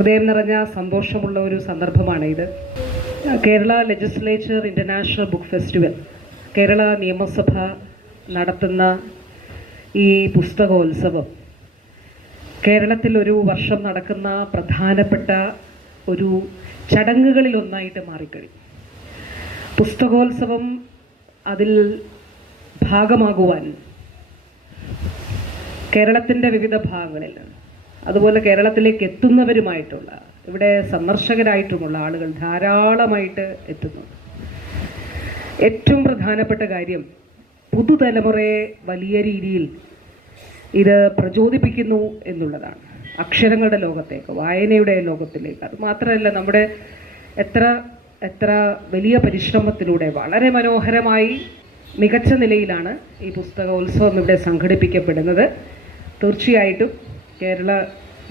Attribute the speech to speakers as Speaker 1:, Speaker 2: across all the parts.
Speaker 1: ഹൃദയം നിറഞ്ഞ സന്തോഷമുള്ള ഒരു സന്ദർഭമാണ് ഇത് Kerala legislature international book festival Kerala നിയമസഭ നടത്തുന്ന ഈ പുസ്തകോത്സവം കേരളത്തിൽ ഒരു വർഷം നടക്കുന്ന പ്രധാനപ്പെട്ട ഒരു ചടങ്ങുകളിലൊന്നായിട്ട് മാറിക്കഴിഞ്ഞു. പുസ്തകോത്സവം അതിൽ ഭാഗമാകുവാൻ കേരളത്തിന്റെ വിവിധ ഭാഗങ്ങളിൽ അതുപോലെ കേരളത്തിലേക്ക് എത്തുന്നവരുമായിട്ടുള്ള ഇവിടെ സന്ദർശകരായിട്ടുമുള്ള ആളുകൾ ധാരാളമായിട്ട് എത്തുന്നുണ്ട്. ഏറ്റവും പ്രധാനപ്പെട്ട കാര്യം പുതുതലമുറയെ വലിയ രീതിയിൽ ഇത് പ്രചോദിപ്പിക്കുന്നു എന്നുള്ളതാണ്. അക്ഷരങ്ങളുടെ ലോകത്തേക്ക് വായനയുടെ ലോകത്തിലേക്ക്. അത് മാത്രമല്ല നമ്മുടെ എത്ര എത്ര വലിയ പരിശ്രമത്തിലൂടെ വളരെ മനോഹരമായി മികച്ച നിലയിലാണ് ഈ പുസ്തകോത്സവം ഇവിടെ സംഘടിപ്പിക്കപ്പെടുന്നത്. തീർച്ചയായിട്ടും കേരള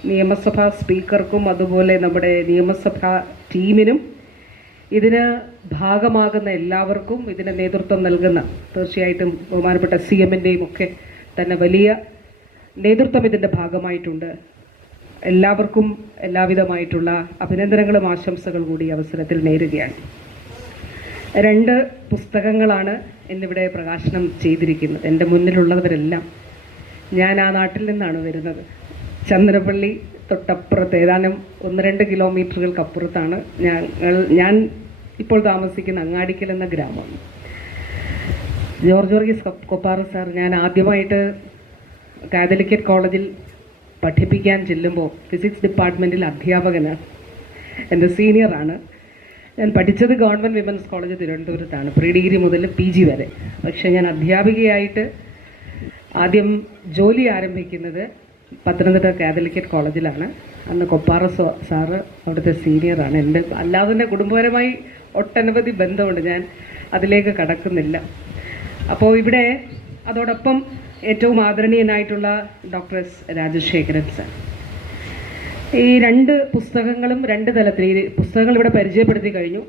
Speaker 1: നിയമസഭാ സ്പീക്കർക്കും അതുപോലെ നമ്മുടെ നിയമസഭാ ടീമിനും ഇതിന് ഭാഗമാകുന്ന എല്ലാവർക്കും ഇതിന് നേതൃത്വം നൽകുന്ന തീർച്ചയായിട്ടും ബഹുമാനപ്പെട്ട സി എമ്മിന്റെയും ഒക്കെ തന്നെ വലിയ നേതൃത്വം ഇതിന്റെ ഭാഗമായിട്ടുണ്ട്. എല്ലാവർക്കും എല്ലാവിധമായിട്ടുള്ള അഭിനന്ദനങ്ങളും ആശംസകൾ കൂടി അവസരത്തിൽ നേരുകയാണ്. രണ്ട് പുസ്തകങ്ങളാണ് ഇന്നിവിടെ പ്രകാശനം ചെയ്തിരിക്കുന്നത്. എന്റെ മുന്നിലുള്ളവരെല്ലാം ഞാൻ ആ നാട്ടിൽ നിന്നാണ് വരുന്നത്. ചന്ദ്രപ്പള്ളി തൊട്ടപ്പുറത്ത് ഏതാനും ഒന്ന് രണ്ട് കിലോമീറ്ററുകൾക്കപ്പുറത്താണ് ഞങ്ങൾ ഞാൻ ഇപ്പോൾ താമസിക്കുന്ന അങ്ങാടിക്കൽ എന്ന ഗ്രാമം. ജോർജ് വർഗീസ് കൊപ്പാറ സാർ ഞാൻ ആദ്യമായിട്ട് കാതലിക്കറ്റ് കോളേജിൽ പഠിപ്പിക്കാൻ ചെല്ലുമ്പോൾ ഫിസിക്സ് ഡിപ്പാർട്ട്മെന്റിൽ അധ്യാപകനാണ് എന്റെ സീനിയറാണ്. ഞാൻ പഠിച്ചത് ഗവൺമെന്റ് വിമൻസ് കോളേജ് തിരുവനന്തപുരത്താണ് പ്രീ ഡിഗ്രി മുതൽ പി ജി വരെ. പക്ഷേ ഞാൻ അധ്യാപികയായിട്ട് ആദ്യം ജോലി ആരംഭിക്കുന്നത് പത്തനംതിട്ട കാതലിക്കറ്റ് കോളേജിലാണ്. അന്ന് കൊപ്പാറ സാറ് അവിടുത്തെ സീനിയറാണ് എന്റെ അല്ലാതെ തന്നെ കുടുംബപരമായി ഒട്ടനവധി ബന്ധമുണ്ട്. ഞാൻ അതിലേക്ക് കടക്കുന്നില്ല. അപ്പോൾ ഇവിടെ അതോടൊപ്പം ഏറ്റവും ആദരണീയനായിട്ടുള്ള ഡോക്ടർ എസ് രാജശേഖരൻ സാർ ഈ രണ്ട് പുസ്തകങ്ങളും രണ്ട് തലത്തിൽ ഈ പുസ്തകങ്ങൾ ഇവിടെ പരിചയപ്പെടുത്തി കഴിഞ്ഞു.